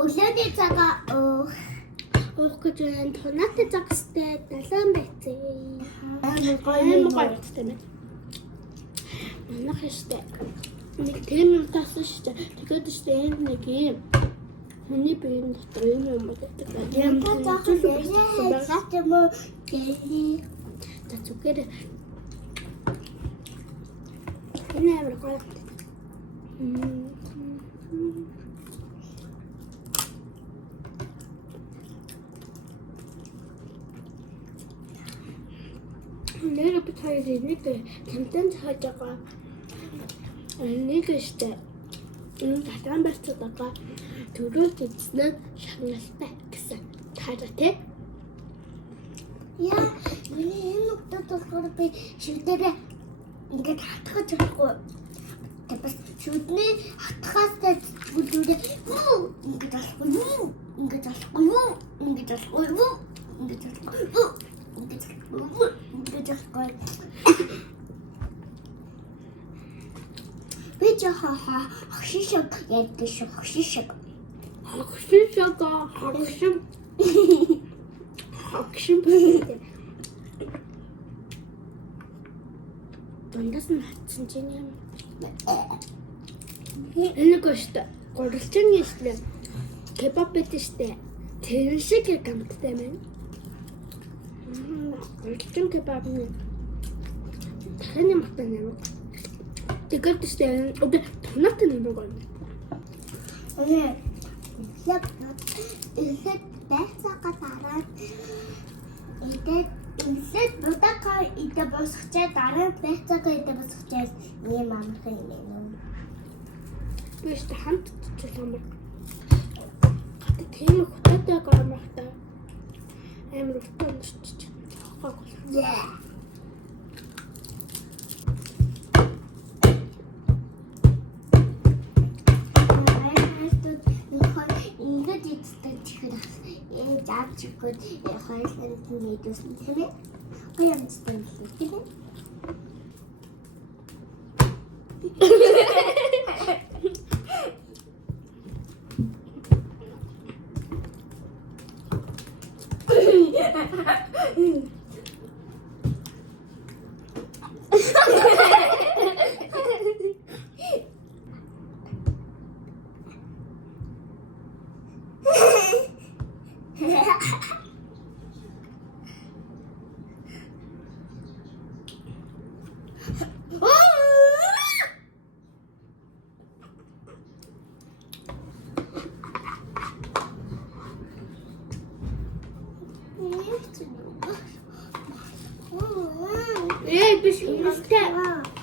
Өглөөний цагаа уух гэж байна. Тонаатай загстай далайн байцээ. Амар гоё тийм ээ. Манайх штэ. Нэг тийм юм таасан штэ. Тэгээд штэ энэ нэг юм. Миний биеийн дотор юм байдаг. Яг байгаа. Зүгээр. Энэ амар гоё. Нэр битээ нэг контент хийж байгаа. Нэг штэ. Энэ татан барьцаад байгаа. Төрөөд эзнээ шагналтай гэсэн. Таараа тий. Яа, миний энэ нутагт болохоор би шивдэрээ ингээд хатгаж байхгүй. Тэгвэл шүдний хатгахаас зүгүүрээ ингээд болохгүй юу? Ингээд болохгүй юу? Ингээд болохгүй юу? Ингээд болохгүй юу? Ингээд болохгүй. Би жахаа хшишэг яддаг шүү хшишэг. Хшим бэ. Дундаас нь хатсан чинь юм. Энэ гоштой. Гурилчин нэслээ. Кебаб байдаг штэ. Тэр шиг гамттай байна. Гурилчин кебаб нь. Таны матан юм. Тэгээд штэ одоо тонаатай юм байна. Эхлээд байцаагаа дараад эхлээд будаага идэ босгочаа дараа байцаагаа идэ босгочаа ийм амархан юм юм. Биш хамт ч юм байна. Тийм хөтөтэй гомхтой. Амар хөтөн ч. Яа. Чикот хойлонд нийлүүлсэн тийм ээ. Гоёмцтой юм тийм ээ. Эй, биш үнэтэй.